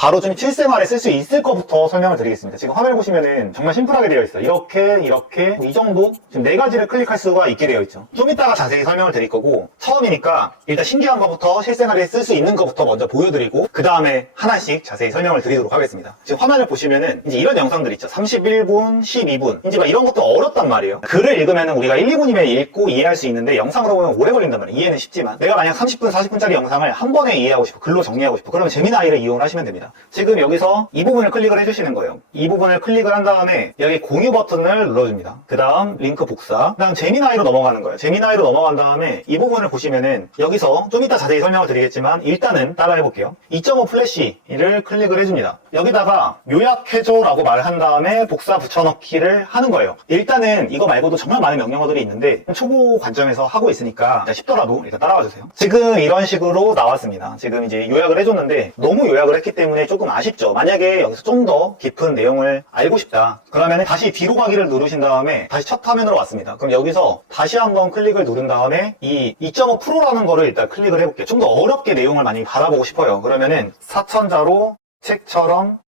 바로 좀 실생활에 쓸 수 있을 것부터 설명을 드리겠습니다. 지금 화면을 보시면은 정말 심플하게 되어 있어요. 이렇게 이 정도 지금 4가지를 클릭할 수가 있게 되어 있죠. 좀 이따가 자세히 설명을 드릴 거고, 처음이니까 일단 신기한 것부터 실생활에 쓸 수 있는 것부터 먼저 보여드리고 그 다음에 하나씩 자세히 설명을 드리도록 하겠습니다. 지금 화면을 보시면은 이제 이런 영상들 있죠. 31분, 12분 이제 막 이런 것도 어렵단 말이에요. 글을 읽으면은 우리가 1, 2분이면 읽고 이해할 수 있는데 영상으로 보면 오래 걸린단 말이에요. 이해는 쉽지만 내가 만약 30분, 40분짜리 영상을 한 번에 이해하고 싶어, 글로 정리하고 싶어, 그러면 제미나이를 이용을 하시면 됩니다. 지금 여기서 이 부분을 클릭을 해주시는 거예요. 이 부분을 클릭을 한 다음에 여기 공유 버튼을 눌러줍니다. 그 다음 링크 복사, 그 다음 제미나이로 넘어가는 거예요. 제미나이로 넘어간 다음에 이 부분을 보시면은 여기서 좀 이따 자세히 설명을 드리겠지만 일단은 따라해볼게요. 2.5 플래시를 클릭을 해줍니다. 여기다가 요약해줘 라고 말한 다음에 복사 붙여넣기를 하는 거예요. 일단은 이거 말고도 정말 많은 명령어들이 있는데 초보 관점에서 하고 있으니까 쉽더라도 일단 따라와 주세요. 지금 이런 식으로 나왔습니다. 지금 이제 요약을 해줬는데 너무 요약을 했기 때문에 조금 아쉽죠. 만약에 여기서 좀 더 깊은 내용을 알고 싶다 그러면 다시 뒤로 가기를 누르신 다음에 다시 첫 화면으로 왔습니다. 그럼 여기서 다시 한번 클릭을 누른 다음에 이 2.5 프로라는 거를 일단 클릭을 해볼게요. 좀 더 어렵게 내용을 많이 받아보고 싶어요. 그러면은 사천자로 책처럼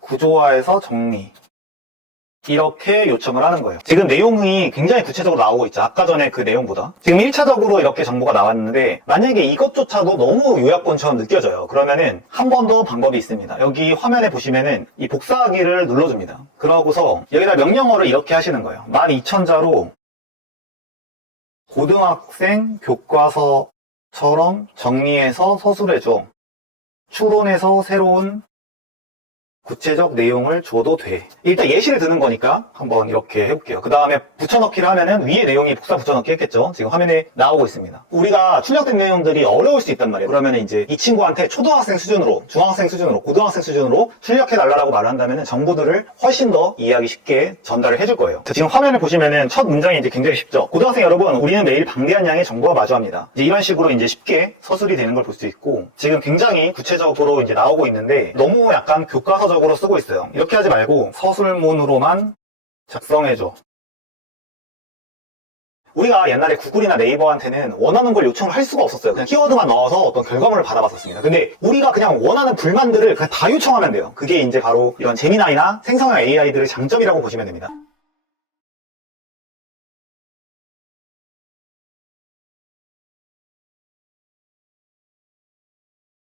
구조화해서 정리, 이렇게 요청을 하는 거예요. 지금 내용이 굉장히 구체적으로 나오고 있죠. 아까 전에 그 내용보다. 지금 1차적으로 이렇게 정보가 나왔는데 만약에 이것조차도 너무 요약본처럼 느껴져요. 그러면은 한 번 더 방법이 있습니다. 여기 화면에 보시면은 이 복사하기를 눌러줍니다. 그러고서 여기다 명령어를 이렇게 하시는 거예요. 12,000자로 고등학생 교과서처럼 정리해서 서술해줘. 추론해서 새로운 구체적 내용을 줘도 돼. 일단 예시를 드는 거니까 한번 이렇게 해볼게요. 그 다음에 붙여넣기를 하면은 위에 내용이 복사 붙여넣기 했겠죠. 지금 화면에 나오고 있습니다. 우리가 출력된 내용들이 어려울 수 있단 말이에요. 그러면 이제 이 친구한테 초등학생 수준으로, 중학생 수준으로, 고등학생 수준으로 출력해달라고 말을 한다면 정보들을 훨씬 더 이해하기 쉽게 전달을 해줄 거예요. 지금 화면을 보시면은 첫 문장이 이제 굉장히 쉽죠. 고등학생 여러분, 우리는 매일 방대한 양의 정보와 마주합니다. 이제 이런 식으로 이제 쉽게 서술이 되는 걸 볼 수 있고, 지금 굉장히 구체적으로 이제 나오고 있는데 너무 약간 교과서적으로 쓰고 있어요. 이렇게 하지 말고 서술문으로만 작성해줘. 우리가 옛날에 구글이나 네이버한테는 원하는 걸 요청을 할 수가 없었어요. 그냥 키워드만 넣어서 어떤 결과물을 받아봤었습니다. 근데 우리가 그냥 원하는 불만들을 그냥 다 요청하면 돼요. 그게 이제 바로 이런 제미나이나 생성형 AI들의 장점이라고 보시면 됩니다.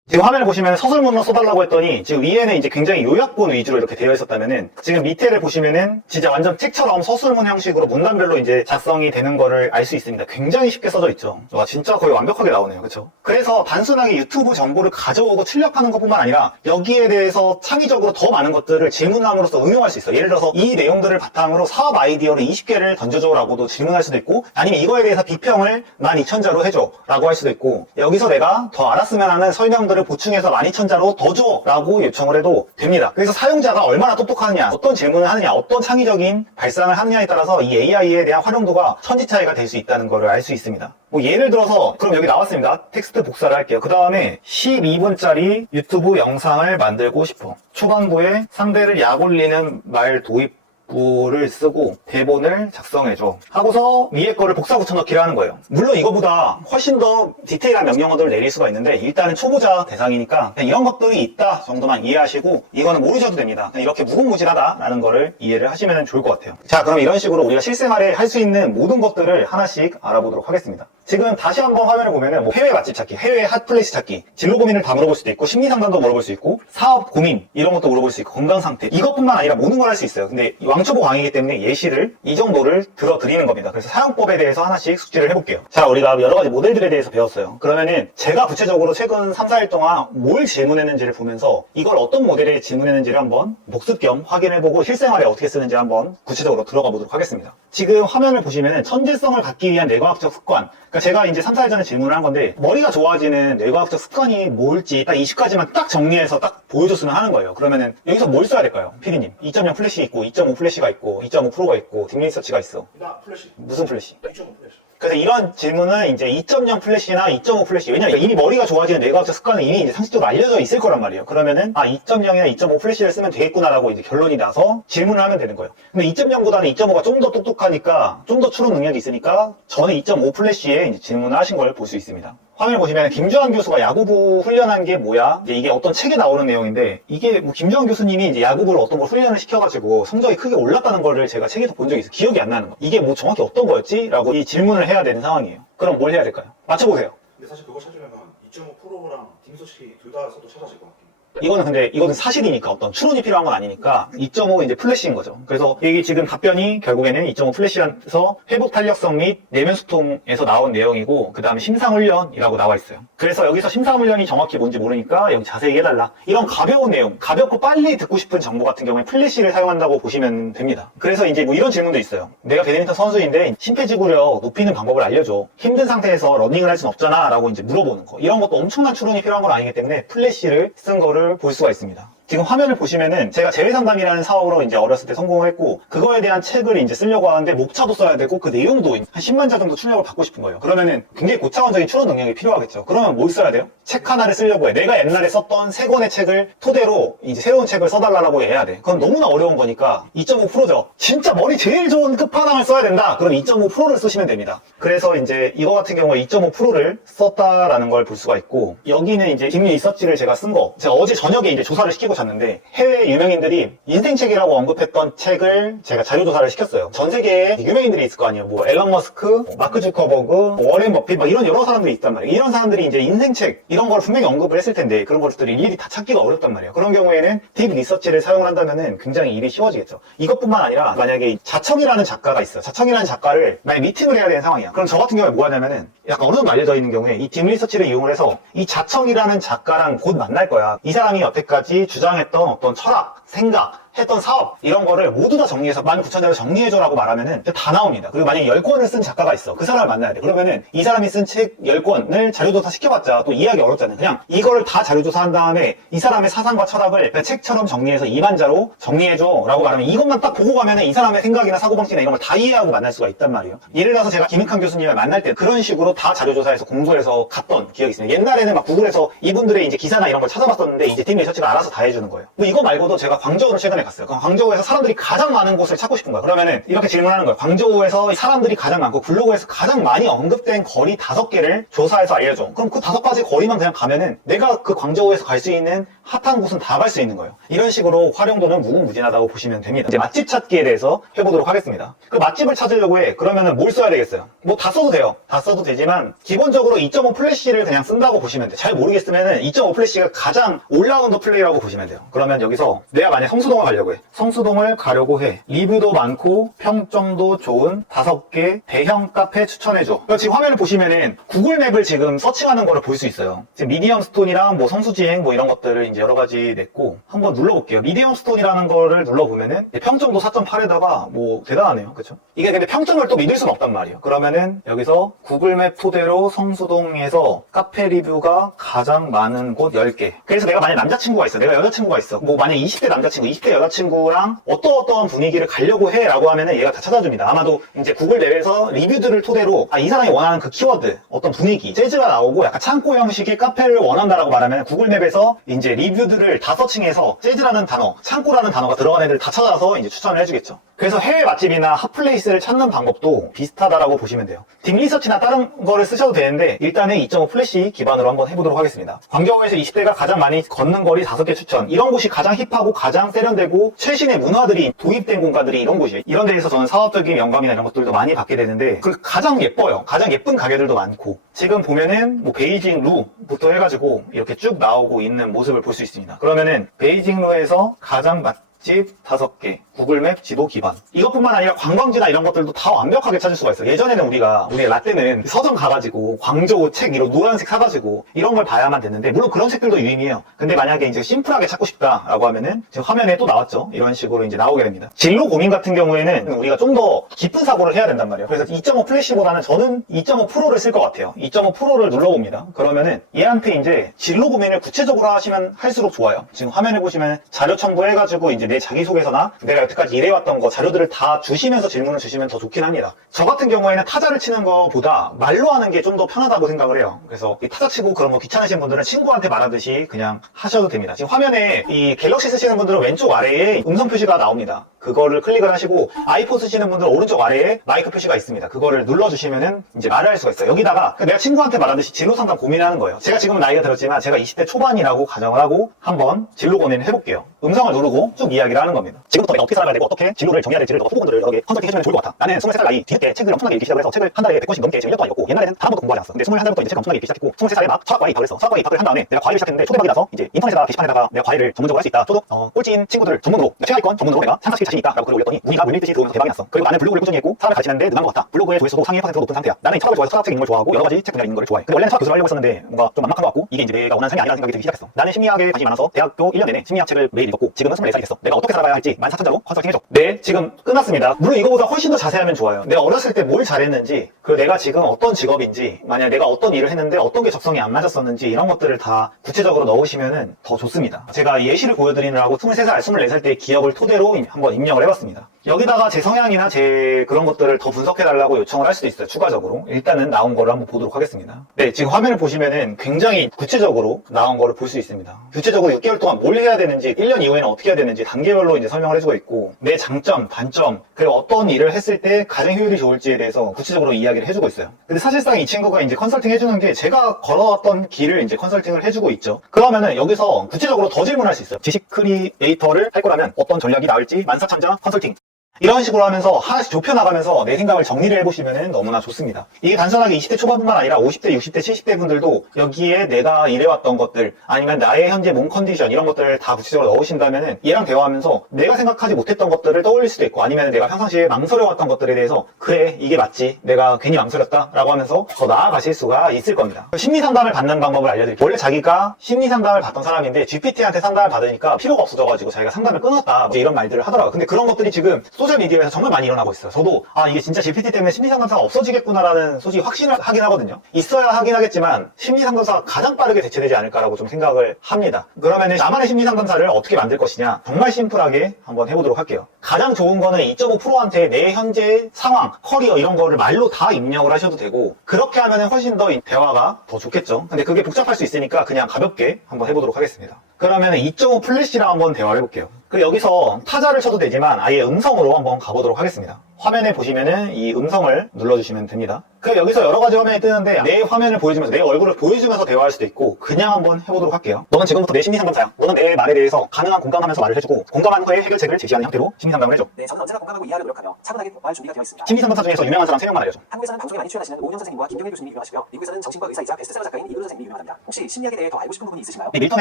지금 화면을 보시면 서술문으로 써달라고 했더니 지금 위에는 이제 굉장히 요약본 위주로 이렇게 되어 있었다면은 지금 밑에를 보시면은 진짜 완전 책처럼 서술문 형식으로 문단별로 이제 작성이 되는 거를 알 수 있습니다. 굉장히 쉽게 써져 있죠. 와, 진짜 거의 완벽하게 나오네요. 그렇죠? 그래서 단순하게 유튜브 정보를 가져오고 출력하는 것뿐만 아니라 여기에 대해서 창의적으로 더 많은 것들을 질문함으로써 응용할 수 있어요. 예를 들어서 이 내용들을 바탕으로 사업 아이디어를 20개를 던져줘 라고도 질문할 수도 있고, 아니면 이거에 대해서 비평을 12,000자로 해줘 라고 할 수도 있고, 여기서 내가 더 알았으면 하는 설명들을 보충해서 12,000자로 더 줘 라고 요청을 해도 됩니다. 그래서 사용자가 얼마나 똑똑하느냐, 어떤 질문을 하느냐, 어떤 창의적인 발상을 하느냐에 따라서 이 AI에 대한 활용도가 천지차이가 될 수 있다는 걸 알 수 있습니다. 뭐 예를 들어서 그럼 여기 나왔습니다. 텍스트 복사를 할게요. 그 다음에 12분짜리 유튜브 영상을 만들고 싶어. 초반부에 상대를 약올리는 말 도입부를 쓰고 대본을 작성해줘 하고서 위에 거를 복사 붙여넣기를 하는 거예요. 물론 이거보다 훨씬 더 디테일한 명령어들을 내릴 수가 있는데 일단은 초보자 대상이니까 그냥 이런 것들이 있다 정도만 이해하시고 이거는 모르셔도 됩니다. 그냥 이렇게 무궁무진하다라는 거를 이해를 하시면 좋을 것 같아요. 자, 그럼 이런 식으로 우리가 실생활에 할 수 있는 모든 것들을 하나씩 알아보도록 하겠습니다. 지금 다시 한번 화면을 보면은 뭐 해외 맛집 찾기, 해외 핫플레이스 찾기, 진로 고민을 다 물어볼 수도 있고, 심리 상담도 물어볼 수 있고, 사업 고민 이런 것도 물어볼 수 있고, 건강 상태 이것뿐만 아니라 모든 걸 할 수 있어요. 근데 왕초보 강의이기 때문에 예시를 이 정도를 들어드리는 겁니다. 그래서 사용법에 대해서 하나씩 숙지를 해볼게요. 자, 우리가 여러 가지 모델들에 대해서 배웠어요. 그러면은 제가 구체적으로 최근 3, 4일 동안 뭘 질문했는지를 보면서 이걸 어떤 모델에 질문했는지를 한번 복습 겸 확인해보고 실생활에 어떻게 쓰는지 한번 구체적으로 들어가 보도록 하겠습니다. 지금 화면을 보시면은 천재성을 갖기 위한 뇌과학적 습관, 그러니까 제가 이제 3, 4일 전에 질문을 한 건데 머리가 좋아지는 뇌과학적 습관이 뭘지 딱 20가지만 딱 정리해서 딱 보여줬으면 하는 거예요. 그러면은 여기서 뭘 써야 될까요? 피디님, 2.0 플래시 있고 2.5 플래시가 있고 2.5 프로가 있고 딥리서치가 있어. 나 플래시. 무슨 플래시? 2.5 플래시. 그래서 이런 질문은 이제 2.0 플래시나 2.5 플래시, 왜냐면 이미 머리가 좋아지는 뇌과학적 습관은 이미 이제 상식적으로 알려져 있을 거란 말이에요. 그러면은 2.0이나 2.5 플래시를 쓰면 되겠구나라고 이제 결론이 나서 질문을 하면 되는 거예요. 근데 2.0보다는 2.5가 좀 더 똑똑하니까 좀 더 추론 능력이 있으니까 저는 2.5 플래시에 이렇게 이제 질문을 하신 걸 볼 수 있습니다. 화면을 보시면 김주환 교수가 야구부 훈련한 게 뭐야? 이제 이게 어떤 책에 나오는 내용인데, 이게 뭐 김주환 교수님이 이제 야구부를 어떤 걸 훈련을 시켜가지고 성적이 크게 올랐다는 거를 제가 책에서 본 적이 있어요. 기억이 안 나는 거. 이게 뭐 정확히 어떤 거였지? 라고 이 질문을 해야 되는 상황이에요. 그럼 뭘 해야 될까요? 맞춰보세요. 근데 사실 그걸 찾으려면 2.5%랑 딩소치 둘 다 써도 찾아질 것 같긴 해요. 이거는 근데 이거는 사실이니까 어떤 추론이 필요한 건 아니니까 2.5 이제 플래시인 거죠. 그래서 이게 지금 답변이 결국에는 2.5 플래시에서 회복 탄력성 및 내면 소통에서 나온 내용이고, 그 다음에 심상훈련이라고 나와 있어요. 그래서 여기서 심상훈련이 정확히 뭔지 모르니까 여기 자세히 해달라. 이런 가벼운 내용, 가볍고 빨리 듣고 싶은 정보 같은 경우에 플래시를 사용한다고 보시면 됩니다. 그래서 이제 뭐 이런 질문도 있어요. 내가 배드민턴 선수인데 심폐지구력 높이는 방법을 알려줘. 힘든 상태에서 러닝을 할 순 없잖아 라고 이제 물어보는 거. 이런 것도 엄청난 추론이 필요한 건 아니기 때문에 플래시를 쓴 거를 볼 수가 있습니다. 지금 화면을 보시면은 제가 재회상담이라는 사업으로 이제 어렸을 때 성공을 했고, 그거에 대한 책을 이제 쓰려고 하는데 목차도 써야 되고 그 내용도 한 10만 자 정도 출력을 받고 싶은 거예요. 그러면은 굉장히 고차원적인 추론 능력이 필요하겠죠. 그러면 뭘 써야 돼요? 책 하나를 쓰려고 해. 내가 옛날에 썼던 3권의 책을 토대로 이제 새로운 책을 써달라고 해야 돼. 그건 너무나 어려운 거니까 2.5%죠. 진짜 머리 제일 좋은 끝판왕을 써야 된다. 그럼 2.5%를 쓰시면 됩니다. 그래서 이제 이거 같은 경우에 2.5%를 썼다라는 걸 볼 수가 있고, 여기는 이제 딥 리서치를 제가 쓴 거, 제가 어제 저녁에 이제 조사를 시키고 잤는데 해외 유명인들이 인생책이라고 언급했던 책을 제가 자료조사를 시켰어요. 전 세계에 유명인들이 있을 거 아니에요. 뭐 앨런 머스크, 마크 주커버그, 워렌 버핏 막 이런 여러 사람들이 있단 말이에요. 이런 사람들이 이제 인생책 이런 걸 분명히 언급을 했을 텐데 그런 것들이 일일이 다 찾기가 어렵단 말이에요. 그런 경우에는 딥 리서치를 사용을 한다면은 굉장히 일이 쉬워지겠죠. 이것뿐만 아니라 만약에 자청이라는 작가가 있어요. 자청이라는 작가를 만약 미팅을 해야 되는 상황이야. 그럼 저 같은 경우에 뭐 하냐면은 약간 어느 정도 알려져 있는 경우에 이 딥 리서치를 이용을 해서 이 자청이라는 작가랑 곧 만날 거야. 이 사람이 여태까지 주장했던 어떤 철학, 생각, 했던 사업 이런 거를 모두 다 정리해서 19,000자로 정리해줘라고 말하면은 다 나옵니다. 그리고 만약에 10권을 쓴 작가가 있어. 그 사람을 만나야 돼. 그러면은 이 사람이 쓴 책 10권을 자료조사 시켜봤자 또 이해하기 어렵잖아요. 그냥 이거를 다 자료조사한 다음에 이 사람의 사상과 철학을 그냥 책처럼 정리해서 2만자로 정리해줘 라고 말하면 이것만 딱 보고 가면은 이 사람의 생각이나 사고방식이나 이런 걸 다 이해하고 만날 수가 있단 말이에요. 예를 들어서 제가 김익환 교수님을 만날 때 그런 식으로 다 자료조사해서 공부해서 갔던 기억이 있습니다. 옛날에는 막 구글에서 이분들의 이제 기사나 이런 걸 찾아봤었는데 이제 팀 리서치가 알아서 다 해주는 거예요. 뭐 이거 말고도 제가 광저우를 최근에 갔어요. 그럼 광저우에서 사람들이 가장 많은 곳을 찾고 싶은 거야. 그러면은 이렇게 질문하는 거야. 광저우에서 사람들이 가장 많고 블로그에서 가장 많이 언급된 거리 5개를 조사해서 알려줘. 그럼 그 5가지 거리만 그냥 가면은 내가 그 광저우에서 갈 수 있는 핫한 곳은 다 갈 수 있는 거예요. 이런 식으로 활용도는 무궁무진하다고 보시면 됩니다. 이제 맛집 찾기에 대해서 해보도록 하겠습니다. 그 맛집을 찾으려고 해. 그러면은 뭘 써야 되겠어요? 뭐 다 써도 돼요. 다 써도 되지만 기본적으로 2.5 플래시를 그냥 쓴다고 보시면 돼요. 잘 모르겠으면은 2.5 플래시가 가장 올라운더 플레이라고 보시면 돼요. 그러면 여기서 내가 만약 성수동을 가려고 해. 성수동을 가려고 해. 리뷰도 많고 평점도 좋은 5개 대형 카페 추천해줘. 지금 화면을 보시면은 구글 맵을 지금 서칭하는 거를 볼 수 있어요. 지금 미디엄 스톤이랑 뭐 성수지행 뭐 이런 것들을 이제 여러 가지 냈고 한번 눌러볼게요. 미디엄 스톤이라는 거를 눌러보면은 평점도 4.8에다가 뭐 대단하네요. 그쵸? 이게 근데 평점을 또 믿을 수는 없단 말이에요. 그러면은 여기서 구글 맵 토대로 성수동에서 카페 리뷰가 가장 많은 곳 10개. 그래서 내가 만약 남자친구가 있어. 내가 여자친구가 있어. 뭐 만약 20대 남자친구, 20대 여자친구랑 어떠어떠한 분위기를 가려고 해 라고 하면은 얘가 다 찾아줍니다. 아마도 이제 구글 내에서 리뷰들을 토대로 이 사람이 원하는 그 키워드, 어떤 분위기, 재즈가 나오고 약간 창고 형식의 카페를 원한다라고 말하면 구글 맵에서 이제 리뷰들을 다 서칭해서 재즈라는 단어, 창고라는 단어가 들어간 애들 다 찾아서 이제 추천을 해주겠죠. 그래서 해외 맛집이나 핫플레이스를 찾는 방법도 비슷하다라고 보시면 돼요. 딥 리서치나 다른 거를 쓰셔도 되는데 일단은 2.5 플래시 기반으로 한번 해보도록 하겠습니다. 광저우에서 20대가 가장 많이 걷는 거리 5개 추천. 이런 곳이 가장 힙하고 가장 세련되고 최신의 문화들이 도입된 공간들이 이런 곳이에요. 이런 데에서 저는 사업적인 영감이나 이런 것들도 많이 받게 되는데 그 가장 예뻐요. 가장 예쁜 가게들도 많고 지금 보면은 뭐 베이징 루부터 해가지고 이렇게 쭉 나오고 있는 모습을 볼 수 있습니다. 그러면은 베이징 루에서 가장 맛집 5개 구글맵 지도 기반. 이것뿐만 아니라 관광지나 이런 것들도 다 완벽하게 찾을 수가 있어요. 예전에는 우리 라떼는 서점 가가지고 광저우 책 이런 노란색 사가지고 이런 걸 봐야만 됐는데 물론 그런 책들도 유의미해요. 근데 만약에 이제 심플하게 찾고 싶다라고 하면은 지금 화면에 또 나왔죠. 이런 식으로 이제 나오게 됩니다. 진로 고민 같은 경우에는 우리가 좀 더 깊은 사고를 해야 된단 말이에요. 그래서 2.5 플래시보다는 저는 2.5%를 쓸 것 같아요. 2.5%를 눌러봅니다. 그러면은 얘한테 이제 진로 고민을 구체적으로 하시면 할수록 좋아요. 지금 화면에 보시면 자료 첨부해가지고 이제 내 자기소개서나 내가 여태까지 일해왔던 거 자료들을 다 주시면서 질문을 주시면 더 좋긴 합니다. 저 같은 경우에는 타자를 치는 거보다 말로 하는 게 좀 더 편하다고 생각을 해요. 그래서 이 타자 치고 그런 거 귀찮으신 분들은 친구한테 말하듯이 그냥 하셔도 됩니다. 지금 화면에 이 갤럭시 쓰시는 분들은 왼쪽 아래에 음성 표시가 나옵니다. 그거를 클릭을 하시고 아이폰 쓰시는 분들 오른쪽 아래에 마이크 표시가 있습니다. 그거를 눌러주시면은 이제 말을 할 수가 있어요. 여기다가 내가 친구한테 말하듯이 진로 상담 고민하는 거예요. 제가 지금은 나이가 들었지만 제가 20대 초반이라고 가정을 하고 한번 진로 고민을 해볼게요. 음성을 누르고 쭉 이야기를 하는 겁니다. 지금부터 내가 어떻게 살아가야 되고 어떻게 진로를 정해야 될지를 너가 후보분들을 여러 개 컨설팅 해주면 좋을 것 같아. 나는 23살 나이 뒤늦게 책을 엄청나게 읽기 시작을 해서 책을 한 달에 100권씩 넘게 지금 1년 동안 읽었고 옛날에는 단 한 번도 공부하지 않았어. 근데 21살부터 이제 책을 엄청나게 읽기 시작했고 23살에 막 서학과에 입학을 했어. 서학과에 입학을 한 다음에 내가 과외를 시작했는데 초대박이라서 이제 인터넷에다가 게시판에다가 내가 과외를 전문적으로 할 수 있다. 저도 꼴찌인 친구들 전문으로 최하위권 전문으로 내가 산사시킬 자신 있다 라고 글을 올렸더니 문의가 물밀듯이 들어오면서 대박이 났어. 그리고 나는 블로그를 꾸준히 했고 사람을 가르치는데 능한 것 같다. 블로그의 조회수도 상위 1%가 높은 상태야. 나는 철학을 좋아해서 철학책 읽는 걸 좋아하고 여러 가지 책 분야 읽는 걸 좋아해. 근데 원래는 철학 교수를 하려고 했었는데 뭔가 좀 막막한 것 같고 이게 이제 내가 원하는 삶이 아니라는 생각이 들기 시작했어. 나는 심리학에 관심이 많아서 대학교 1년 내내 심리학 책을 매일 읽었고 지금은 24살이 됐어. 내가 어떻게 살아가야 할지 14,000자로 컨설팅 해줘. 네, 지금 끝났습니다. 물론 이거보다 훨씬 더 자세하면 좋아요. 내가 어렸을 때 뭘 잘했는지 그리고 내가 지금 어떤 직업인지 만약 내가 어떤 일을 했는데 어떤 게 적성이 안 맞았었는지 이런 것들을 다 구체적으로 넣으시면은 더 좋습니다. 제가 예시를 보여드리느라고 23살, 24살 때의 기억을 토대로 한번 입력을 해봤습니다. 여기다가 제 성향이나 제 그런 것들을 더 분석해달라고 요청을 할 수도 있어요. 추가적으로. 일단은 나온 거를 한번 보도록 하겠습니다. 네, 지금 화면을 보시면은 굉장히 구체적으로 나온 거를 볼 수 있습니다. 구체적으로 6개월 동안 뭘 해야 되는지, 1년 이후에는 어떻게 해야 되는지 단계별로 이제 설명을 해주고 있고, 내 장점, 단점, 그리고 어떤 일을 했을 때 가장 효율이 좋을지에 대해서 구체적으로 이야기를 해주고 있어요. 근데 사실상 이 친구가 이제 컨설팅 해주는 게 제가 걸어왔던 길을 이제 컨설팅을 해주고 있죠. 그러면은 여기서 구체적으로 더 질문할 수 있어요. 지식 크리에이터를 할 거라면 어떤 전략이 나을지 14,000자 컨설팅. 이런 식으로 하면서 하나씩 좁혀나가면서 내 생각을 정리를 해보시면 너무나 좋습니다. 이게 단순하게 20대 초반뿐만 아니라 50대, 60대, 70대 분들도 여기에 내가 일해왔던 것들 아니면 나의 현재 몸 컨디션 이런 것들을 다 구체적으로 넣으신다면 얘랑 대화하면서 내가 생각하지 못했던 것들을 떠올릴 수도 있고 아니면 내가 평상시에 망설여왔던 것들에 대해서 그래 이게 맞지 내가 괜히 망설였다 라고 하면서 더 나아가실 수가 있을 겁니다. 심리상담을 받는 방법을 알려드릴게요. 원래 자기가 심리상담을 받던 사람인데 GPT한테 상담을 받으니까 필요가 없어져가지고 자기가 상담을 끊었다 이제 이런 말들을 하더라고요. 근데 그런 것들이 지금 소셜미디어에서 정말 많이 일어나고 있어요. 저도 이게 진짜 GPT 때문에 심리상담사가 없어지겠구나라는 솔직히 확신을 하긴 하거든요. 있어야 하긴 하겠지만 심리상담사가 가장 빠르게 대체되지 않을까라고 좀 생각을 합니다. 그러면 나만의 심리상담사를 어떻게 만들 것이냐 정말 심플하게 한번 해보도록 할게요. 가장 좋은 거는 2.5%한테 내 현재 상황, 커리어 이런 거를 말로 다 입력을 하셔도 되고 그렇게 하면 훨씬 더 대화가 더 좋겠죠. 근데 그게 복잡할 수 있으니까 그냥 가볍게 한번 해보도록 하겠습니다. 그러면 2.5 플래시랑 한번 대화를 해볼게요. 그리고 여기서 타자를 쳐도 되지만 아예 음성으로 한번 가보도록 하겠습니다. 화면에 보시면은 이 음성을 눌러주시면 됩니다. 그럼 여기서 여러 가지 화면이 뜨는데 내 화면을 보여주면서 내 얼굴을 보여주면서 대화할 수도 있고 그냥 한번 해보도록 할게요. 너는 지금부터 내 심리상담사야. 너는 내 말에 대해서 가능한 공감하면서 말을 해주고 공감한 후에 해결책을 제시하는 형태로 심리상담을 해줘. 네, 저는 언제나 공감하고 이해하려 노력하며 차분하게 말 준비가 되어 있습니다. 심리상담사 중에서 유명한 사람 3명만 알려줘. 한국에서는 방송에 많이 출연하시는 오은영 선생님과 김경일 교수님이 유명하시고요. 미국에서는 정신과 의사이자 베스트셀러 작가인 이근우 선생님이 유명합니다. 혹시 심리학에 대해 더 알고 싶은 부분이 있으신가요? 네, 밀턴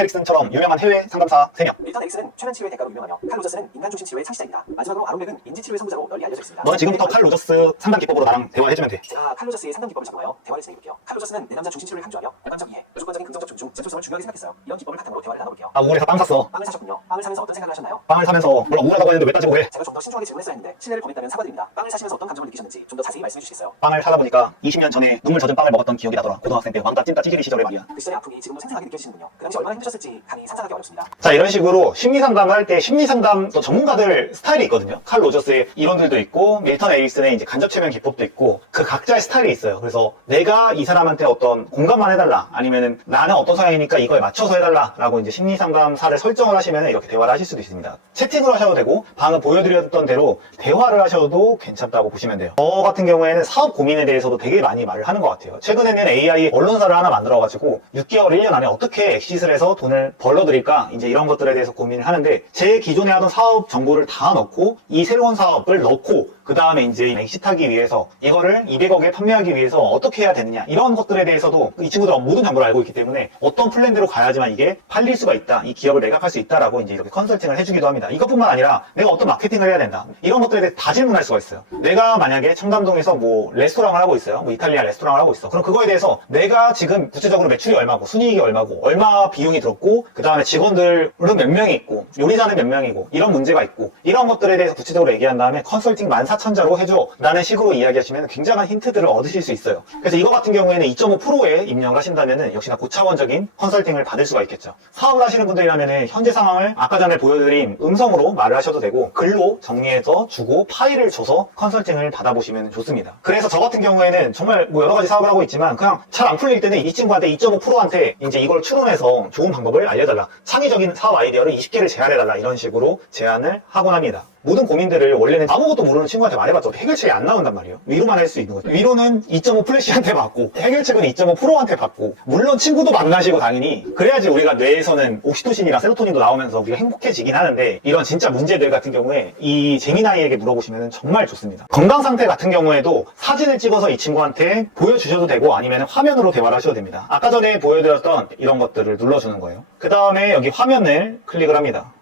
에릭슨처럼 유명한 해외 상담사 3명. 밀턴 에릭슨은 최면 치료의 대가로 유명하며 칼 로저스는 인간 중심 치료의 창시자입니다. 마지막으로 아론 맥은 인지 치료의 선구자로 널리 알려져 있습니다. 너는 지금부터 칼 로저스 상담 기법으로 나랑 대화해주면 돼. 제가 칼 로저스의 상담 기법을 적어요. 대화를 진행해볼게요. 칼 로저스는 내 남자 중심 치료를 강조하며 객관적 이해, 무조건적인 긍정적 존중, 전투성을 중요하게 생각했어요. 이런 기법을 바탕으로 대화를 나눠볼게요. 우울해서 빵 샀어. 빵을 사셨군요. 빵을 사면서 어떤 생각을 하셨나요? 빵을 사면서 물론 우울하다고 했는데 왜 따지고 그래? 제가 좀 더 신중하게 질문했어야 했는데 신뢰를 범했다면 사과드립니다. 빵을 사시면서 어떤 감정을 느끼셨는지 좀 더 자세히 말씀해 주시겠어요? 빵을 사다 보니까 20년 전에 눈물 젖은 빵을 먹었던 기억이 나더라. 고등학생 때 왕따 찐따 찌질이 시절의 말이야. 그 시절의 아픔이 지금도 생생하게 느껴지시는군요. 그 당시 얼마나 힘드셨을지 감히 상상하기 어렵습니다. 자, 이런 식으로 심리상담을 할 때 심리상담 또 전문가들 스타일이 있거든요. 칼 로저스의 이론들도 있고 밀턴 에릭슨의 이제 간접 최면 기법도 있고 그 각자의 스타일이 있어요. 그래서 내가 이 사람한테 어떤 공감만 해달라 아니면은 나는 어떤 성향이니까 이거에 맞춰서 해달라라고 이제 심리상담사를 설정을 하시면 이렇게 대화를 하실 수도 있습니다. 채팅을 하셔도 되고 방금 보여드렸던 대로 대화를 하셔도 괜찮다고 보시면 돼요. 저 같은 경우에는 사업 고민에 대해서도 되게 많이 말을 하는 것 같아요. 최근에는 AI 언론사를 하나 만들어가지고 6개월, 1년 안에 어떻게 엑시스를 해서 돈을 벌러드릴까 이제 이런 것들에 대해서 고민을 하는데 제 기존에 하던 사업 정보를 다 넣고 이 새로운 사업을 넣고 그 다음에 이제 엑시트하기 위해서 이거를 200억에 판매하기 위해서 어떻게 해야 되느냐 이런 것들에 대해서도 이 친구들은 모든 정보를 알고 있기 때문에 어떤 플랜대로 가야지만 이게 팔릴 수가 있다 이 기업을 매각할 수 있다라고 이제 이렇게 컨설팅을 해주기도 합니다. 이것뿐만 아니라 내가 어떤 마케팅을 해야 된다 이런 것들에 대해 다 질문할 수가 있어요. 내가 만약에 청담동에서 뭐 레스토랑을 하고 있어요. 뭐 이탈리아 레스토랑을 하고 있어. 그럼 그거에 대해서 내가 지금 구체적으로 매출이 얼마고 순이익이 얼마고 얼마 비용이 들었고 그 다음에 직원들은 몇 명이 있고 요리사는 몇 명이고 이런 문제가 있고 이런 것들에 대해서 구체적으로 얘기한 다음에 컨설팅 14,000자로 해줘 라는 식으로 이야기하시면 굉장한 힌트들을 얻으실 수 있어요. 그래서 이거 같은 경우에는 2.5%에 입력을 하신다면 역시나 고차원적인 컨설팅을 받을 수가 있겠죠. 사업을 하시는 분들이라면 현재 상황을 아까 전에 보여드린 음성으로 말을 하셔도 되고 글로 정리해서 주고 파일을 줘서 컨설팅을 받아보시면 좋습니다. 그래서 저 같은 경우에는 정말 뭐 여러 가지 사업을 하고 있지만 그냥 잘 안 풀릴 때는 이 친구한테 2.5%한테 이제 이걸 추론해서 좋은 방법을 알려달라. 창의적인 사업 아이디어를 20개를 제안해달라. 이런 식으로 제안을 하곤 합니다. 모든 고민들을 원래는 아무것도 모르는 친구한테 말해봤자 해결책이 안 나온단 말이에요. 위로만 할 수 있는 거죠. 위로는 2.5 플래시한테 받고 해결책은 2.5 프로한테 받고 물론 친구도 만나시고 당연히 그래야지 우리가 뇌에서는 옥시토신이랑 세로토닌도 나오면서 우리가 행복해지긴 하는데 이런 진짜 문제들 같은 경우에 이 제미나이에게 물어보시면 정말 좋습니다. 건강 상태 같은 경우에도 사진을 찍어서 이 친구한테 보여주셔도 되고 아니면 화면으로 대화를 하셔도 됩니다. 아까 전에 보여드렸던 이런 것들을 눌러주는 거예요. 그 다음에 여기 화면을 클릭을 합니다.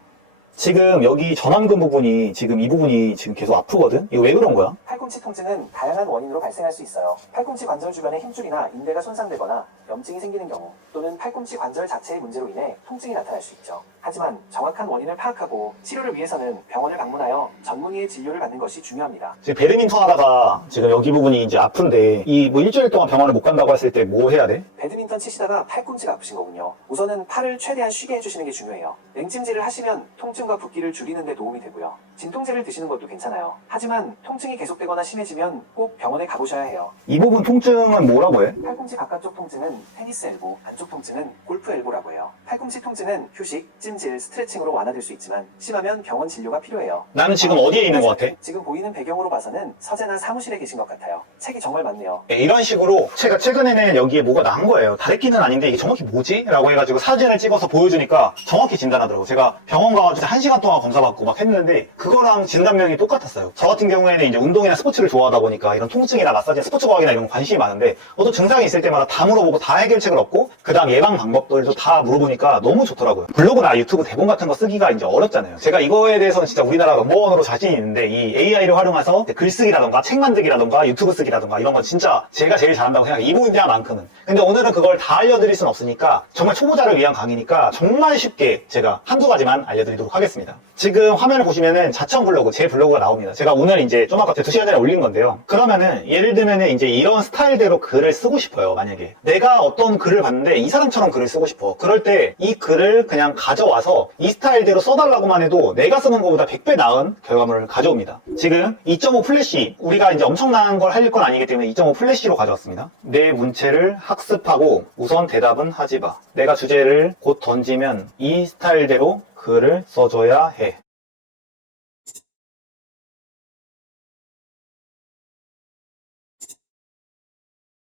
지금 여기 전완근 부분이 지금 이 부분이 지금 계속 아프거든? 이거 왜 그런 거야? 팔꿈치 통증은 다양한 원인으로 발생할 수 있어요. 팔꿈치 관절 주변에 힘줄이나 인대가 손상되거나 염증이 생기는 경우 또는 팔꿈치 관절 자체의 문제로 인해 통증이 나타날 수 있죠. 하지만 정확한 원인을 파악하고 치료를 위해서는 병원을 방문하여 전문의의 진료를 받는 것이 중요합니다. 지금 배드민턴 하다가 지금 여기 부분이 이제 아픈데 이 뭐 일주일 동안 병원을 못 간다고 했을 때 뭐 해야 돼? 배드민턴 치시다가 팔꿈치가 아프신 거군요. 우선은 팔을 최대한 쉬게 해주시는 게 중요해요. 냉찜질을 하시면 통증과 붓기를 줄이는 데 도움이 되고요. 진통제를 드시는 것도 괜찮아요. 하지만 통증이 계속되거나 심해지면 꼭 병원에 가보셔야 해요. 이 부분 통증은 뭐라고 해? 팔꿈치 바깥쪽 통증은 테니스 엘보, 안쪽 통증은 골프 엘보라고 해요. 팔꿈치 통증은 휴식, 찜질, 스트레칭으로 완화될 수 있지만 심하면 병원 진료가 필요해요. 나는 지금 어디에 있는 것 같아? 지금 보이는 배경으로 봐서는 서재나 사무실에 계신 것 같아요. 책이 정말 많네요. 네, 이런 식으로 제가 최근에는 여기에 뭐가 난 거예요. 다래끼는 아닌데 이게 정확히 뭐지? 라고 해가지고 사진을 찍어서 보여주니까 정확히 진단하더라고. 제가 병원 가가지고 1시간 동안 검사받고 막 했는데 그거랑 진단명이 똑같았어요. 저 같은 경우에는 이제 운동이나 스포츠를 좋아하다 보니까 이런 통증이나 마사지, 스포츠 과학이나 이런 거 관심이 많은데 어떤 증상이 있을 때마다 다 물어보고 다 해결책을 얻고 그 다음 예방 방법들도 다 물어보니까 너무 좋더라고요. 블로그나 유튜브 대본 같은 거 쓰기가 이제 어렵잖아요. 제가 이거에 대해서는 진짜 우리나라 넘버원으로 자신이 있는데 이 AI를 활용해서 글쓰기라던가 책 만들기라던가 유튜브 쓰기라던가 이런 건 진짜 제가 제일 잘한다고 생각해요. 이 분야만큼은. 근데 오늘은 그걸 다 알려드릴 순 없으니까 정말 초보자를 위한 강의니까 정말 쉽게 제가 한두 가지만 알려드리도록 하겠습니다. 지금 화면을 보시면은 자청 블로그, 제 블로그가 나옵니다. 제가 오늘 이제 좀 아까 2시간 전에 올린 건데요. 그러면은 예를 들면은 이제 이런 스타일대로 글을 쓰고 싶어요. 만약에 내가 어떤 글을 봤는데 이 사람처럼 글을 쓰고 싶어. 그럴 때 이 글을 그냥 가져와서 이 스타일대로 써달라고만 해도 내가 쓰는 것보다 100배 나은 결과물을 가져옵니다. 지금 2.5 플래시, 우리가 이제 엄청난 걸 할 건 아니기 때문에 2.5 플래시로 가져왔습니다. 내 문체를 학습하고 우선 대답은 하지 마. 내가 주제를 곧 던지면 이 스타일대로 글을 써줘야 해.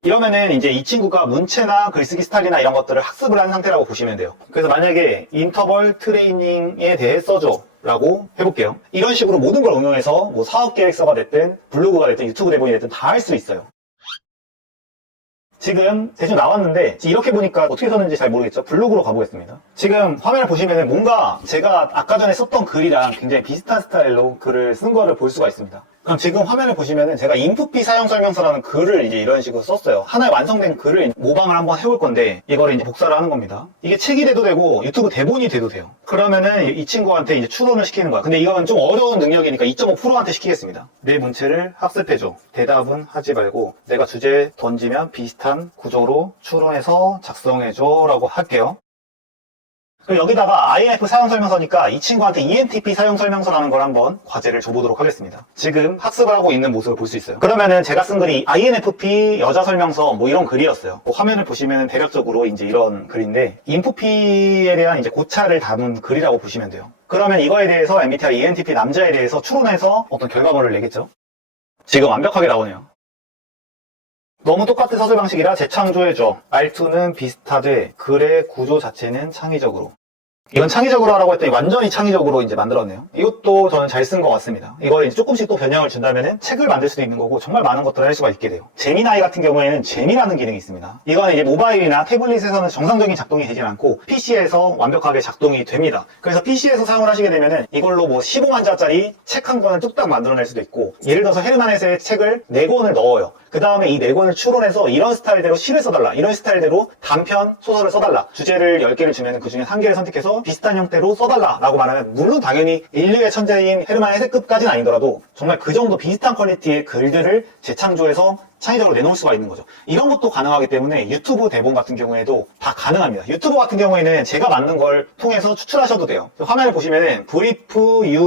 이러면은 이제 이 친구가 문체나 글쓰기 스타일이나 이런 것들을 학습을 한 상태라고 보시면 돼요. 그래서 만약에 인터벌 트레이닝에 대해 써줘 라고 해볼게요. 이런 식으로 모든 걸 응용해서 뭐 사업계획서가 됐든 블로그가 됐든 유튜브 대본이 됐든 다 할 수 있어요. 지금 대충 나왔는데 이렇게 보니까 어떻게 썼는지 잘 모르겠죠. 블로그로 가보겠습니다. 지금 화면을 보시면 뭔가 제가 아까 전에 썼던 글이랑 굉장히 비슷한 스타일로 글을 쓴 거를 볼 수가 있습니다. 그럼 지금 화면을 보시면은 제가 인풋비 사용 설명서라는 글을 이제 이런 식으로 썼어요. 하나의 완성된 글을 모방을 한번 해볼 건데 이거를 이제 복사를 하는 겁니다. 이게 책이 돼도 되고 유튜브 대본이 돼도 돼요. 그러면은 이 친구한테 이제 추론을 시키는 거야. 근데 이건 좀 어려운 능력이니까 2.5 프로한테 시키겠습니다. 내 문체를 학습해줘. 대답은 하지 말고 내가 주제 던지면 비슷한 구조로 추론해서 작성해줘 라고 할게요. 그리고 여기다가 INF 사용 설명서니까 이 친구한테 ENTP 사용 설명서라는 걸 한번 과제를 줘보도록 하겠습니다. 지금 학습을 하고 있는 모습을 볼 수 있어요. 그러면은 제가 쓴 글이 INFP 여자 설명서 뭐 이런 글이었어요. 화면을 보시면은 대략적으로 이제 이런 글인데 INFP에 대한 이제 고찰을 담은 글이라고 보시면 돼요. 그러면 이거에 대해서 MBTI ENTP 남자에 대해서 추론해서 어떤 결과물을 내겠죠. 지금 완벽하게 나오네요. 너무 똑같은 서술 방식이라 재창조해줘. 말투는 비슷하되 글의 구조 자체는 창의적으로. 이건 창의적으로 하라고 했더니 완전히 창의적으로 이제 만들었네요. 이것도 저는 잘 쓴 것 같습니다. 이걸 이제 조금씩 또 변형을 준다면은 책을 만들 수도 있는 거고 정말 많은 것들을 할 수가 있게 돼요. 제미나이 같은 경우에는 재미라는 기능이 있습니다. 이건 이제 모바일이나 태블릿에서는 정상적인 작동이 되진 않고 PC에서 완벽하게 작동이 됩니다. 그래서 PC에서 사용을 하시게 되면은 이걸로 뭐 15만 자짜리 책 한 권을 뚝딱 만들어낼 수도 있고 예를 들어서 헤르만 헤세의 책을 4권을 넣어요. 그 다음에 이 4권을 추론해서 이런 스타일대로 시를 써달라. 이런 스타일대로 단편 소설을 써달라. 주제를 10개를 주면 그 중에 1개를 선택해서 비슷한 형태로 써달라 라고 말하면 물론 당연히 인류의 천재인 헤르만 헤세급까지는 아니더라도 정말 그 정도 비슷한 퀄리티의 글들을 재창조해서 창의적으로 내놓을 수가 있는 거죠. 이런 것도 가능하기 때문에 유튜브 대본 같은 경우에도 다 가능합니다. 유튜브 같은 경우에는 제가 만든 걸 통해서 추출하셔도 돼요. 화면을 보시면은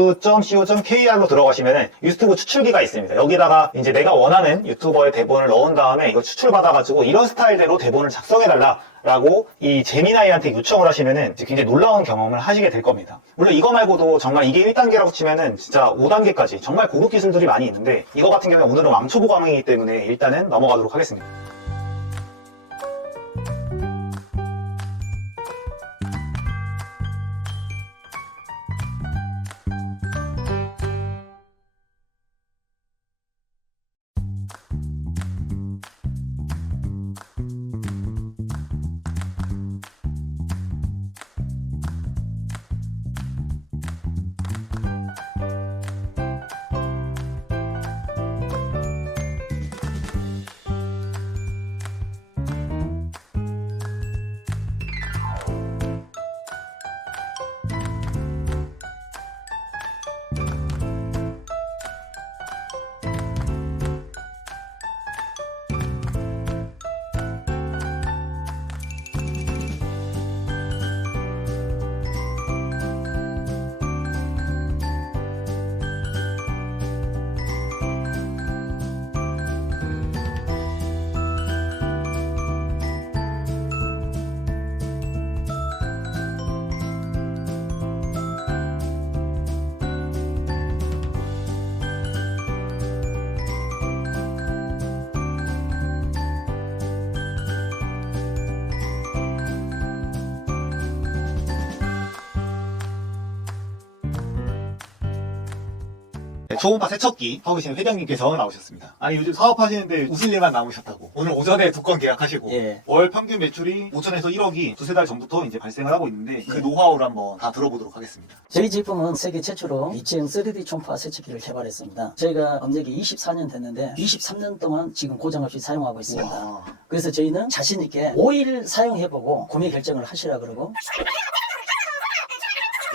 briefu.co.kr로 들어가시면은 유튜브 추출기가 있습니다. 여기다가 이제 내가 원하는 유튜버의 대본을 넣은 다음에 이거 추출받아가지고 이런 스타일대로 대본을 작성해달라 라고 이 제미나이한테 요청을 하시면은 이제 굉장히 놀라운 경험을 하시게 될 겁니다. 물론 이거 말고도 정말 이게 1단계라고 치면은 진짜 5단계까지 정말 고급 기술들이 많이 있는데 이거 같은 경우는 오늘은 왕초보 강의이기 때문에 일단은 넘어가도록 하겠습니다. 네, 초음파 세척기 하고 계신 회장님께서 나오셨습니다. 아니 요즘 사업하시는데 웃을 일만 남으셨다고. 오늘 오전에 두 건 계약하시고 예. 월 평균 매출이 5천에서 1억이 두세 달 전부터 이제 발생을 하고 있는데 그 노하우를 한번 다 들어보도록 하겠습니다. 저희 제품은 세계 최초로 2층 3D 초음파 세척기를 개발했습니다. 저희가 업력이 24년 됐는데 23년 동안 지금 고장 없이 사용하고 있습니다. 와. 그래서 저희는 자신 있게 5일 사용해보고 구매 결정을 하시라 그러고.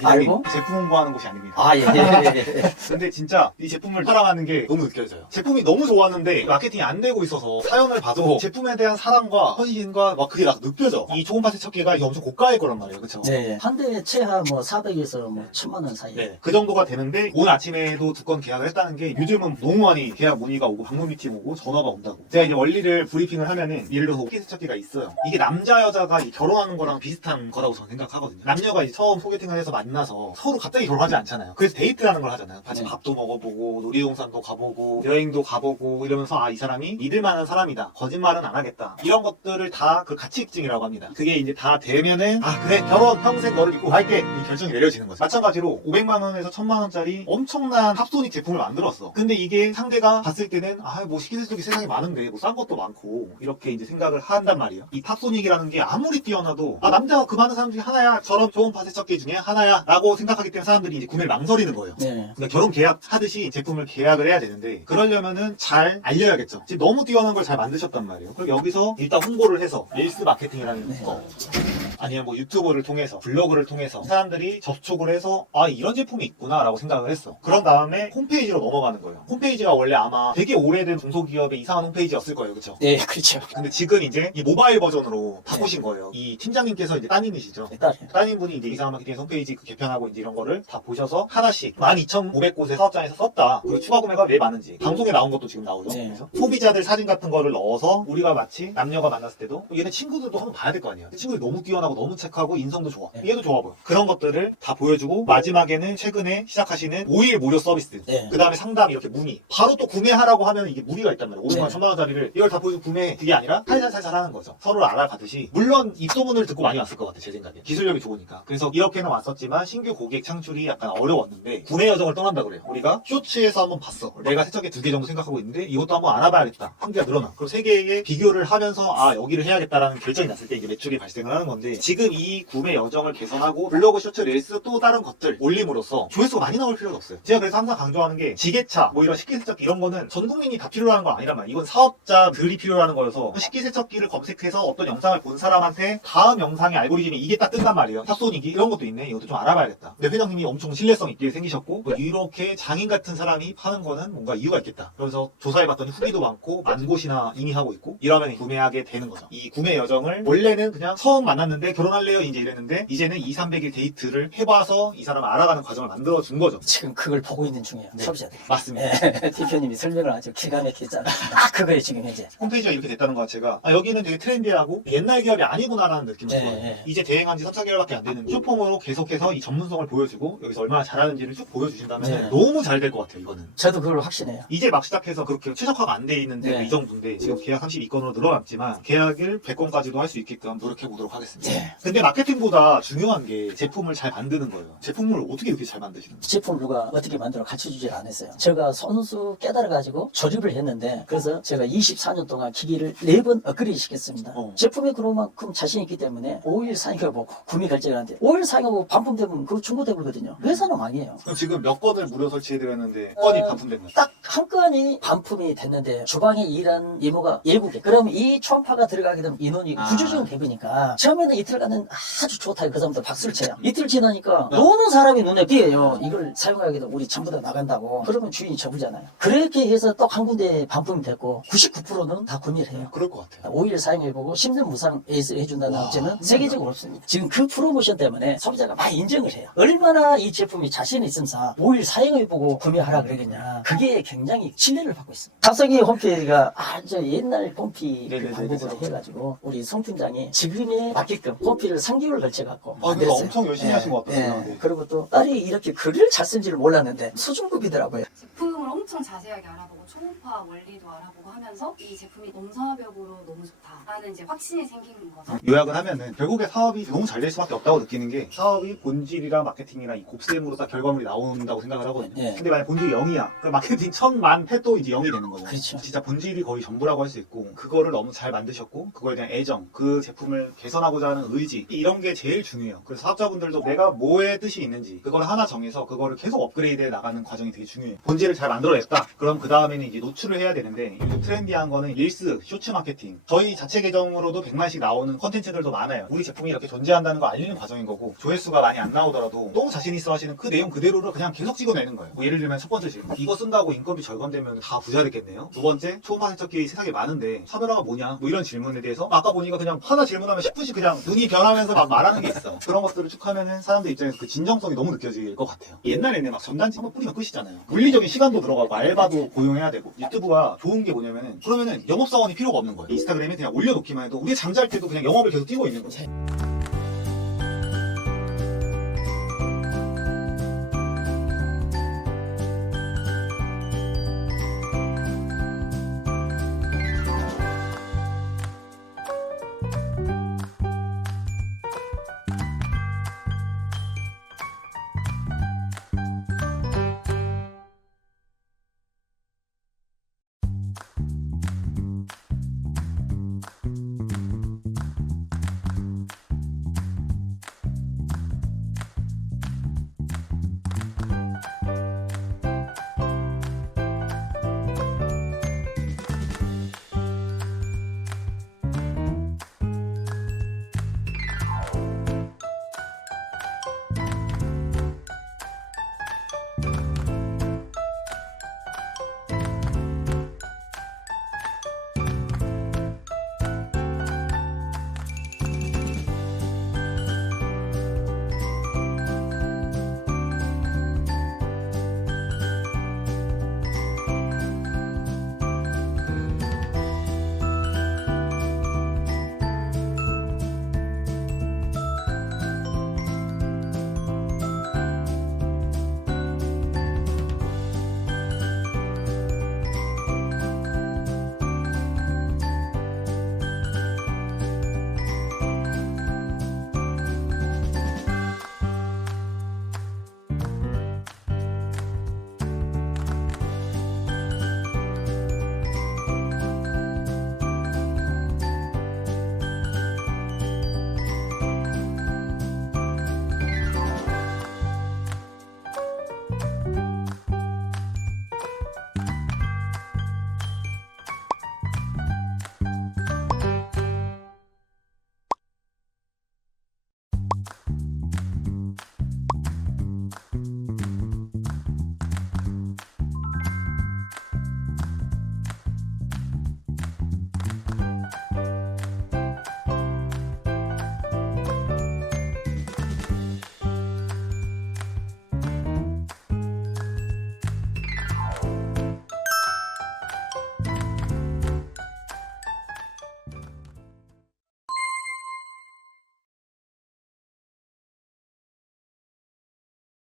알고? 제품 홍보하는 곳이 아닙니다. 아, 예, 예, 예. 근데 진짜 이 제품을 사랑하는 게 너무 느껴져요. 제품이 너무 좋았는데 마케팅이 안 되고 있어서 사연을 봐도 제품에 대한 사랑과 헌신과 막 그게 막 느껴져. 이 초음파 세척기가 이게 엄청 고가일 거란 말이에요. 그쵸? 네. 한 대에 최하 뭐 400에서 뭐 1000만원 사이. 네, 그 정도가 되는데 오늘 아침에도 두 건 계약을 했다는 게 요즘은 너무 많이 계약 문의가 오고 방문 미팅 오고 전화가 온다고. 제가 이제 원리를 브리핑을 하면은 예를 들어서 호기 세척기가 있어요. 이게 남자 여자가 이 결혼하는 거랑 비슷한 거라고 저는 생각하거든요. 남녀가 이제 처음 소개팅을 해서 만나서 서로 갑자기 결혼하지 않잖아요. 그래서 데이트라는 걸 하잖아요. 같이 네. 밥도 먹어보고 놀이동산도 가보고 여행도 가보고 이러면서 아, 이 사람이 믿을만한 사람이다. 거짓말은 안 하겠다. 이런 것들을 다 그 가치 입증이라고 합니다. 그게 이제 다 되면은 아 그래 결혼 평생 너를 믿고 갈게 이 결정이 내려지는 거죠. 마찬가지로 500만 원에서 1000만 원짜리 엄청난 탑소닉 제품을 만들었어. 근데 이게 상대가 봤을 때는 아 뭐 식기세척기 세상에 많은데 뭐 싼 것도 많고 이렇게 이제 생각을 한단 말이에요. 이 탑소닉이라는 게 아무리 뛰어나도 아 남자가 그 많은 사람 중에 하나야. 저런 좋은 파세척기 중에 하나야 라고 생각하기 때문에 사람들이 이제 구매를 망설이는 거예요. 네. 그러니까 결혼 계약 하듯이 제품을 계약을 해야 되는데 그러려면은 잘 알려야겠죠. 지금 너무 뛰어난 걸 잘 만드셨단 말이에요. 그럼 여기서 일단 홍보를 해서 릴스 마케팅이라는 네. 거 아니면 뭐 유튜브를 통해서 블로그를 통해서 사람들이 접촉을 해서 아 이런 제품이 있구나 라고 생각을 했어. 그런 다음에 홈페이지로 넘어가는 거예요. 홈페이지가 원래 아마 되게 오래된 중소기업의 이상한 홈페이지였을 거예요. 그쵸? 네, 그렇죠. 근데 지금 이제 이 모바일 버전으로 네. 바꾸신 거예요. 이 팀장님께서 이제 따님이시죠. 딸이요. 따님분이 이제 이상한 마케팅 홈페이지 그 개편하고 이제 이런 거를 다 보셔서 하나씩 12,500곳의 사업장에서 썼다. 그리고 추가 구매가 왜 많은지 방송에 나온 것도 지금 나오죠. 네. 그래서 소비자들 사진 같은 거를 넣어서 우리가 마치 남녀가 만났을 때도 얘네 친구들도 한번 봐야 될 거 아니에요. 친구들이 너무 뛰어나고 너무 착하고 인성도 좋아. 네. 얘도 좋아 보여. 그런 것들을 다 보여주고 마지막에는 최근에 시작하시는 5일 무료 서비스. 네. 그 다음에 상담 이렇게 문의. 바로 또 구매하라고 하면 이게 무리가 있단 말이에요. 500만, 네. 1000만 원짜리를 이걸 다 보여주고 구매해. 그게 아니라 살살살살 하는 거죠. 서로를 알아가듯이. 물론 입소문을 듣고 많이 왔을 것 같아, 제 생각에. 기술력이 좋으니까. 그래서 이렇게는 왔었지만 신규 고객 창출이 약간 어려웠는데 구매 여정을 떠난다 그래요. 우리가 쇼츠에서 한번 봤어. 내가 세척기 2개 정도 생각하고 있는데 이것도 한번 알아봐야겠다. 한개가 늘어나. 그럼 3개의 비교를 하면서 아 여기를 해야겠다라는 결정이 났을 때 이게 매출이 발생을 하는 건데 지금 이 구매 여정을 개선하고 블로그 쇼츠 릴스 또 다른 것들 올림으로써 조회수가 많이 나올 필요가 없어요. 제가 그래서 항상 강조하는 게 지게차 뭐 이런 식기세척기 이런 거는 전 국민이 다 필요로 건 아니란 말이에요. 이건 사업자들이 필요로 하는 거여서 식기세척기를 검색해서 어떤 영상을 본 사람한테 다음 영상의 알고리즘이 이게 딱 뜬단 말이에요. 탑소닉이 이런 것도 있네. 이것도 좀 알아봐야겠다. 근데 회장님이 엄청 신뢰성 있게 생기셨고 뭐 이렇게 장인 같은 사람이 파는 거는 뭔가 이유가 있겠다. 그래서 조사해봤더니 후기도 많고 만 곳이나 이미 하고 있고 이러면 구매하게 되는 거죠. 이 구매 여정을 원래는 그냥 처음 만났는데 원래 결혼할래요? 이제 이랬는데 이제는 2, 300일 데이트를 해봐서 이 사람을 알아가는 과정을 만들어 준 거죠. 지금 그걸 보고 있는 중이에요. 네. 소비자들. 맞습니다. 대표님이 설명을 아주 기가 막히잖아요. 딱 그거예요, 지금 현재. 홈페이지가 이렇게 됐다는 것 자체가 여기는 되게 트렌디하고 옛날 기업이 아니구나라는 느낌이 네, 들어요. 네. 이제 대행한 지 3, 4개월밖에 안 되는 쇼폼으로 계속해서 이 전문성을 보여주고 여기서 얼마나 잘하는지를 쭉 보여주신다면 네. 너무 잘 될 것 같아요. 이거는. 저도 그걸 확신해요. 이제 막 시작해서 그렇게 최적화가 안 돼 있는데 네. 이 정도인데 지금 계약 32건으로 늘어났지만 계약을 100건까지도 할 수 있게끔 노력해 보도록 하겠습니다. 네. 근데 마케팅보다 중요한 게 제품을 잘 만드는 거예요. 제품을 어떻게 이렇게 잘 만드시는 거예요? 제품 누가 어떻게 만들어 가르쳐주질 않았어요. 제가 손수 깨달아가지고 조립을 했는데 그래서 제가 24년 동안 기기를 4번 업그레이드 시켰습니다. 제품에 그만큼 자신 있기 때문에 5일 사용해보고 구매 결정을 하는데 5일 사용하고 반품되면 그거 중고되거든요. 회사는 망해요. 그럼 지금 몇 건을 무료 설치해드렸는데 건이 반품된 거예요? 딱 한 건이 반품이 됐는데 주방에 일한 이모가 7개. 그러면 이 초음파가 들어가게 되면 인원이 구조적인 배그니까 처음에는 이틀 가는 아주 좋다. 그 사람들 박수를 쳐요. 이틀 지나니까 노는 사람이 눈에 띄어요. 이걸 사용하게 되면 우리 전부 다 나간다고. 그러면 주인이 접으잖아요. 그렇게 해서 딱 한 군데 반품이 됐고 99%는 다 구매를 해요. 그럴 것 같아요. 5일 사용해보고 10년 무상 에이스 해준다는 업체는 세계적으로 없습니다. 지금 그 프로모션 때문에 소비자가 많이 인정을 해요. 얼마나 이 제품이 자신이 있으면서 5일 사용해보고 구매하라 그러겠냐. 그게 굉장히 신뢰를 받고 있습니다. 삼성의 홈페이지가 아주 옛날 홈피 그 네네네, 방법으로 그렇죠. 해가지고 우리 송 팀장이 지금에 맞게끔 홈피를 3개월 걸쳐갖고 그거 만들었어요. 엄청 열심히 하신 것 같아요. 네. 그리고 또 딸이 이렇게 글을 잘 쓴지를 몰랐는데 수준급이더라고요. 제품을 엄청 자세하게 알아보고 초음파 원리도 알아보고 하면서 이 제품이 넘사벽으로 너무 좋다라는 이제 확신이 생긴 거죠. 요약을 하면은 결국에 사업이 너무 잘 될 수밖에 없다고 느끼는 게 사업이 본질이랑 마케팅이랑 이 곱셈으로 딱 결과물이 나온다고 생각을 하거든요. 예. 근데 만약 본질이 0이야. 그럼 마케팅 1000만 해도 이제 0이 되는 거죠. 그렇죠. 진짜 본질이 거의 전부라고 할 수 있고 그거를 너무 잘 만드셨고 그거에 대한 애정, 그 제품을 개선하고자 하는 의지 이런 게 제일 중요해요. 그래서 사업자분들도 내가 뭐에 뜻이 있는지 그걸 하나 정해서 그거를 계속 업그레이드해 나가는 과정이 되게 중요해요. 본질을 잘 만들어냈다. 그럼 그 다음에는 이제 노출을 해야 되는데 요즘 트렌디한 거는 릴스, 쇼츠 마케팅. 저희 자체 계정으로도 100만씩 나오는 컨텐츠들도 많아요. 우리 제품이 이렇게 존재한다는 거 알리는 과정인 거고 조회수가 많이 안 나오더라도 너무 자신 있어 하시는 그 내용 그대로를 그냥 계속 찍어내는 거예요. 뭐 예를 들면 첫 번째 질문. 이거 쓴다고 인건비 절감되면 다 부자 됐겠네요. 두 번째, 초음파 세척기 세상에 많은데 차별화가 뭐냐? 뭐 이런 질문에 대해서 아까 보니까 그냥 하나 질문하면 10분씩 그냥 눈이 변하면서 막 말하는 게 있어. 그런 것들을 쭉 하면은 사람들 입장에서 그 진정성이 너무 느껴질 것 같아요. 옛날에는 막 전단지 한번 뿌리면 끝이잖아요. 물리적인 시간도 들어가고 알바도 고용해야 되고 유튜브가 좋은 게 뭐냐면은 그러면은 영업사원이 필요가 없는 거예요. 인스타그램에 그냥 올려놓기만 해도 우리 잠잘 때도 그냥 영업을 계속 뛰고 있는 거죠.